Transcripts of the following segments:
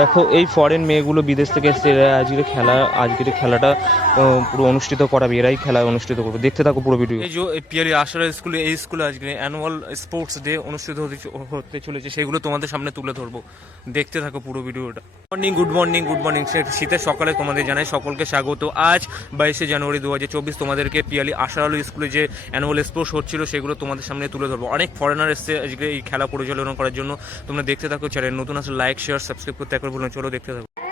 দেখো, এই ফরেন মেয়েগুলো বিদেশ থেকে এসছে, এরা আজকের খেলা, আজকের খেলাটা পুরো অনুষ্ঠিত করাবে, এরাই খেলা অনুষ্ঠিত করবে। দেখতে থাকো পুরো ভিডিও এই যে পিয়ালি আশারা স্কুলে, এই স্কুলে আজকে অ্যানুয়াল স্পোর্টস ডে অনুষ্ঠিত হতে হতে চলেছে, সেগুলো তোমাদের সামনে তুলে ধরবো। দেখতে থাকো পুরো ভিডিওটা morning good morning good morning শীতের সকালে তোমাদের জানাই সকলকে স্বাগত। আজ বাইশে জানুয়ারি দু হাজার চব্বিশ তোমাদেরকে পিয়ালি আশার স্কুলে যে অ্যানুয়াল স্পোর্টস হচ্ছিল, সেগুলো তোমাদের সামনে তুলে ধরবো। অনেক ফরেনার এসছে আজকে এই খেলা পরিচালনা করার জন্য। তোমরা দেখতে থাকো, চ্যানেল নতুন আসলে লাইক শেয়ার সাবস্ক্রাইব করতে একবার বললাম চলো দেখতে থাকো।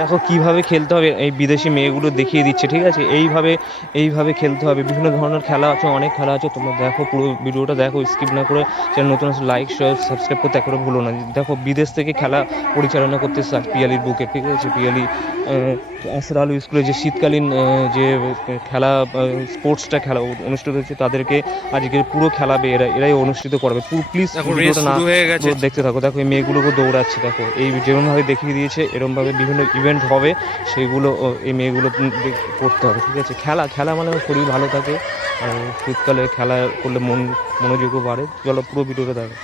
দেখো কীভাবে খেলতে হবে এই বিদেশি মেয়েগুলো দেখিয়ে দিচ্ছে ঠিক আছে? এইভাবে এইভাবে খেলতে হবে। বিভিন্ন ধরনের খেলা আছে অনেক খেলা আছে। তোমরা দেখো পুরো ভিডিওটা দেখো স্কিপ না করে চ্যানেল নতুন লাইক শেয়ার সাবস্ক্রাইব করতে একবারে ভুলো না। দেখো বিদেশ থেকে খেলা পরিচালনা করতে পিয়ালির বুকে ঠিক আছে? পিয়ালি আসার আলু স্কুলে যে শীতকালীন যে খেলা স্পোর্টসটা খেলা অনুষ্ঠিত হচ্ছে তাদেরকে আজকে পুরো খেলাবে এরা এরাই অনুষ্ঠিত করবে। প্লিজ তো দেখতে থাকো। দেখো এই মেয়েগুলোকে দৌড়াচ্ছে দেখো। এই যেরকমভাবে দেখিয়ে দিয়েছে এরকমভাবে বিভিন্ন ইভেন্ট হবে সেইগুলো এই মেয়েগুলো করতে হবে, ঠিক আছে? খেলা খেলা মানে শরীর ভালো থাকে, আর শীতকালে খেলা করলে মন, মনোযোগও বাড়ে। চলো পুরো ভিডিওটা দেখো।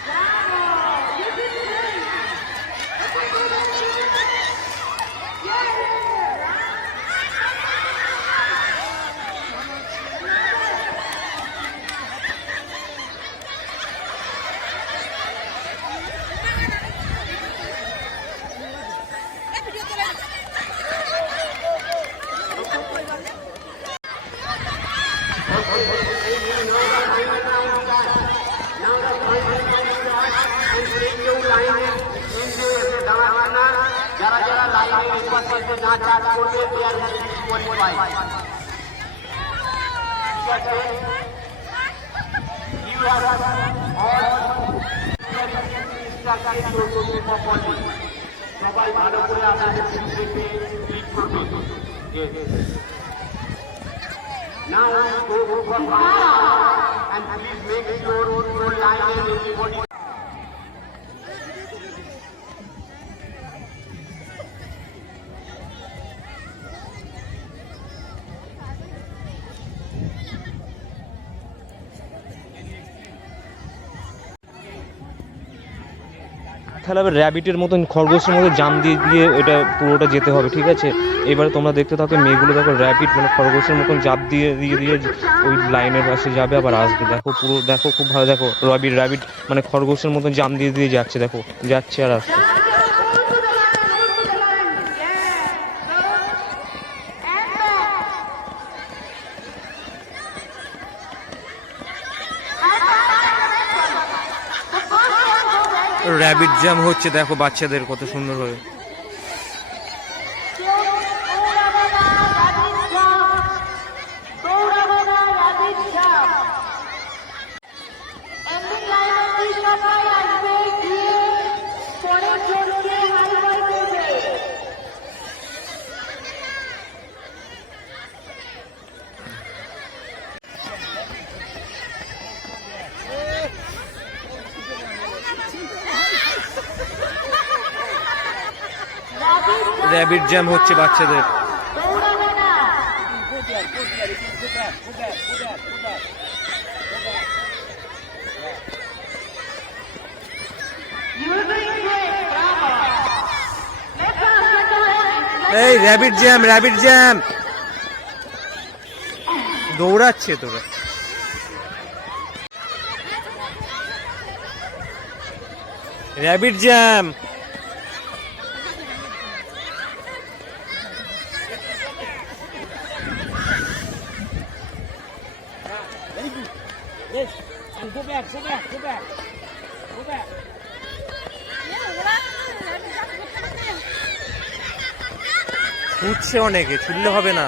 যারা যারা লাইনে এসে না চাষ করবে কোয়ালিফাই ঠিক আছে ইউ আর সবাই ভালো করে আপনাদের lead Now go over and please make your own don't lie. খেলা হবে র্যাবিটের মতন খরগোশের মতো জাম দিয়ে দিয়ে এটা পুরোটা যেতে হবে, ঠিক আছে? এবারে তোমরা দেখতে থাকো মেয়েগুলো দেখো র্যাবিট মানে খরগোশের মতন জাপ দিয়ে দিয়ে দিয়ে ওই লাইনের পাশে যাবে, আবার আসবে। দেখো পুরো, দেখো খুব ভালো, দেখো রবিট র্যাবিট মানে খরগোশের মতন জাম দিয়ে দিয়ে যাচ্ছে, দেখো, যাচ্ছে আর আসছে। র্যাবিট জ্যাম হচ্ছে দেখো বাচ্চাদের কত সুন্দর হবে র্যাবিট জ্যাম হচ্ছে বাচ্চাদের। এই র্যাবিট জ্যাম র্যাবিট জ্যাম। দৌড়াচ্ছে তোরা। Rabbit jam. ছুটছে অনেকে ছুটলে হবে না।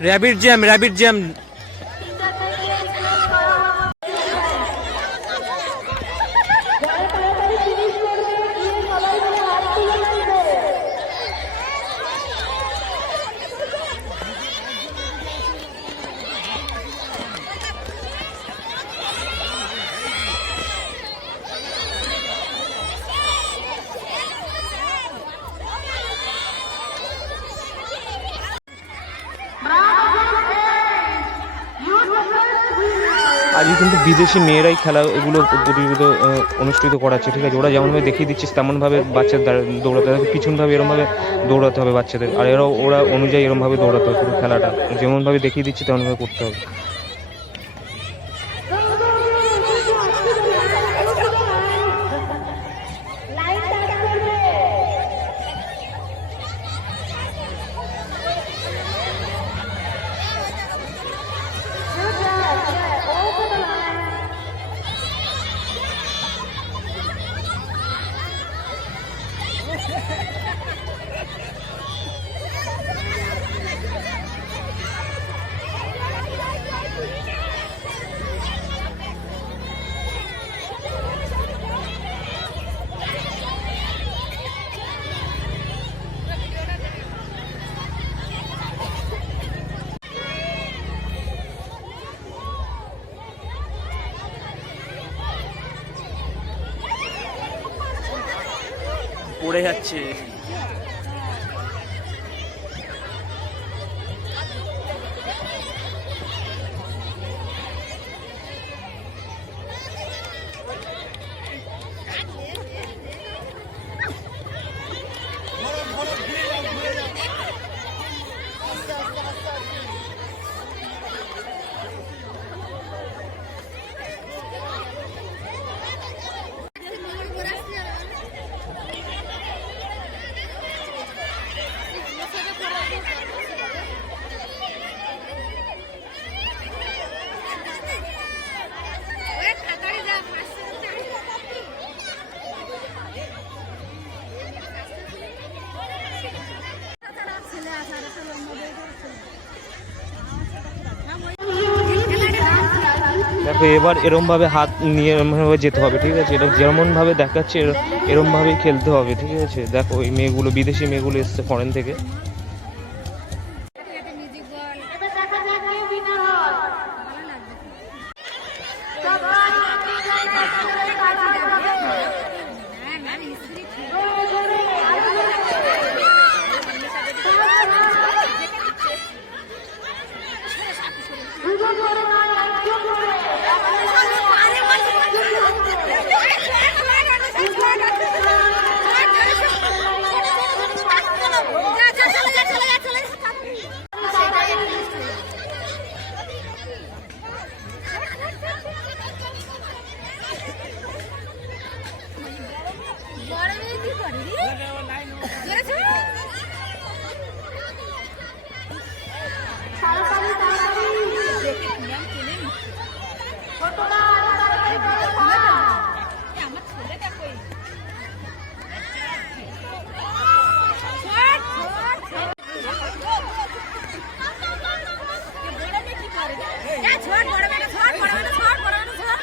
র্যাবিট জ্যাম র্যাবিট জ্যাম আজকে কিন্তু বিদেশি মেয়েরাই খেলা এগুলো প্রতিযোগিতা অনুষ্ঠিত করাচ্ছে, ঠিক আছে? ওরা যেমনভাবে দেখিয়ে দিচ্ছিস তেমনভাবে বাচ্চাদের দৌড়াতে হবে। পিছনভাবে এরমভাবে দৌড়াতে হবে বাচ্চাদের। আর এরাও, ওরা অনুযায়ী এরমভাবে দৌড়াতে হবে পুরো খেলাটা। যেমনভাবে দেখিয়ে দিচ্ছে, তেমনভাবে করতে হবে। পড়ে যাচ্ছে দেখো, এবার এরমভাবে হাত নিয়ে যেতে হবে, ঠিক আছে? এটা যেমনভাবে দেখাচ্ছে, এর- এরমভাবেই খেলতে হবে, ঠিক আছে? দেখো, এই মেয়েগুলো, বিদেশি মেয়েগুলো এসছে ফরেন থেকে। মিউজিক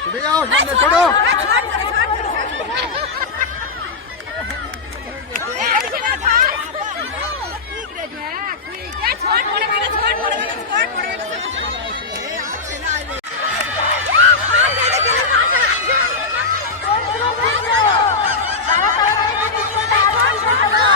ছোট যাও সামনে ছোটো। ছোট ছোট ছোট ছোট বড় বেটা ছোট বড় বেটা ছোট বড় বেটা এই আমার ছেলে আইবে তারা তাড়াতাড়ি finish করতে আরও ছোট না।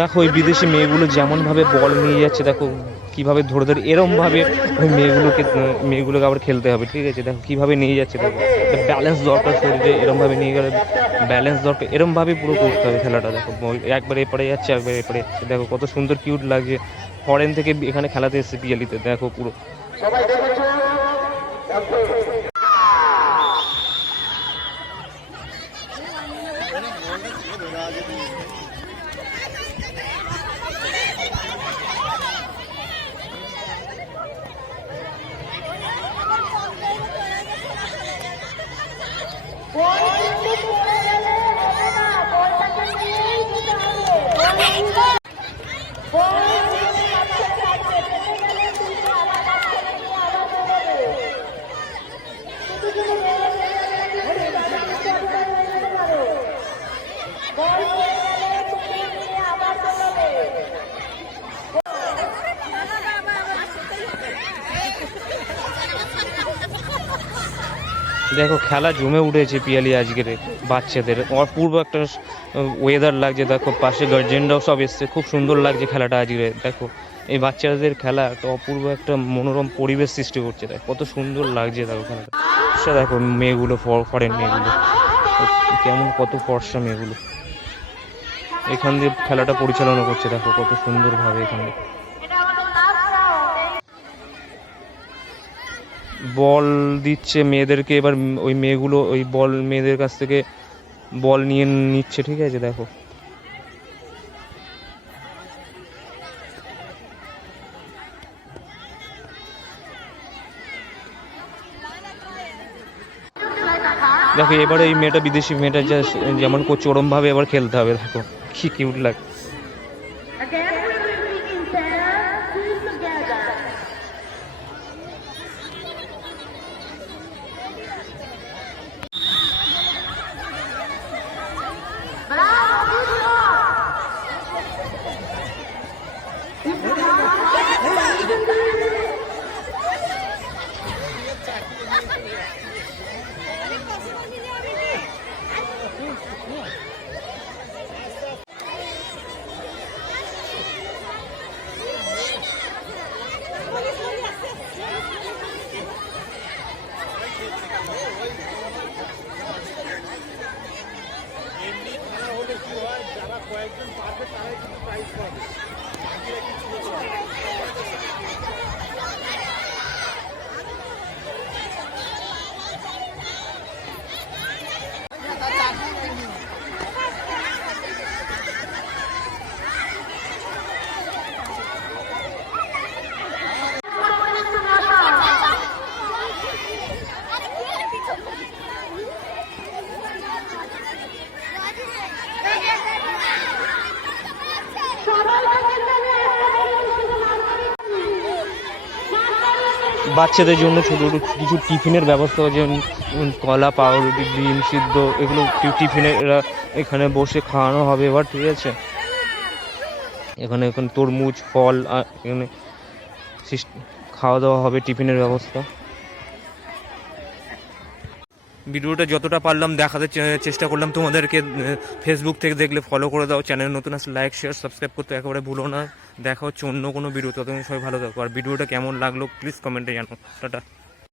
দেখো ওই বিদেশি মেয়েগুলো যেমনভাবে বল নিয়ে যাচ্ছে, দেখো কীভাবে ধরে ধরে, এরমভাবে ওই মেয়েগুলোকে মেয়েগুলোকে আবার খেলতে হবে, ঠিক আছে? দেখো কীভাবে নিয়ে যাচ্ছে, দেখো। ব্যালেন্স দরকার শরীরে, এরমভাবে নিয়ে গেলে ব্যালেন্স দরকার, এরমভাবে পুরো করতে হবে খেলাটা, দেখো। একবার এপারে যাচ্ছে, একবার এপারে যাচ্ছে, দেখো কত সুন্দর কিউট লাগছে। ফরেন থেকে এখানে খেলাতে এসেছে পিয়ালিতে দেখো পুরো। দেখো খেলা জমে উঠেছে পিয়ালি আজকের বাচ্চাদের। অপূর্ব একটা ওয়েদার লাগছে, দেখো পাশে গার্জেনরাও সব এসছে, খুব সুন্দর লাগছে খেলাটা আজকে, দেখো। এই বাচ্চাদের খেলা একটা অপূর্ব একটা মনোরম পরিবেশ সৃষ্টি করছে, দেখো, কত সুন্দর লাগছে, দেখো খেলাটা। ফর্সা দেখো মেয়েগুলো ফরেন মেয়েগুলো, কেমন কত ফর্সা মেয়েগুলো। এখান দিয়ে খেলাটা পরিচালনা করছে, দেখো কত সুন্দরভাবে এখানে। বল দিচ্ছে মেয়েদেরকে, এবার ওই মেয়েগুলো, ওই বল মেয়েদের কাছ থেকে বল নিয়ে নিচ্ছে, ঠিক আছে, দেখো। দেখো, এবারে এই মেয়েটা বিদেশি, মেয়েটা যেমন করছে, ওরমভাবে এবার খেলতে হবে, দেখো। কি কিউট লাগে কি হয় যারা কয়েকজন পারবে তারাই কিন্তু প্রাইজ পাবে। বাকিরা কিছু বাচ্চাদের জন্য ছোটো ছোটো কিছু টিফিনের ব্যবস্থা যেমন কলা, পাউরুটি, ডিম সিদ্ধ, এগুলো টিফিনে এরা এখানে বসে খাওয়ানো হবে। এবার ঠিক আছে? এখানে এখানে তরমুজ, ফল এখানে খাওয়া দাওয়া হবে, টিফিনের ব্যবস্থা। ভিডিওটা যতটা পারলাম দেখাতে চেষ্টা করলাম তোমাদেরকে ফেসবুক থেকে দেখলে ফলো করে দাও চ্যানেল নতুন আসলে লাইক শেয়ার সাবস্ক্রাইব করতে একেবারে ভুলো না। দেখা হচ্ছে অন্য কোনো ভিডিও ততদিন সবাই ভালো থাকো। আর ভিডিওটা কেমন লাগল প্লিজ কমেন্টে জানো টাটা।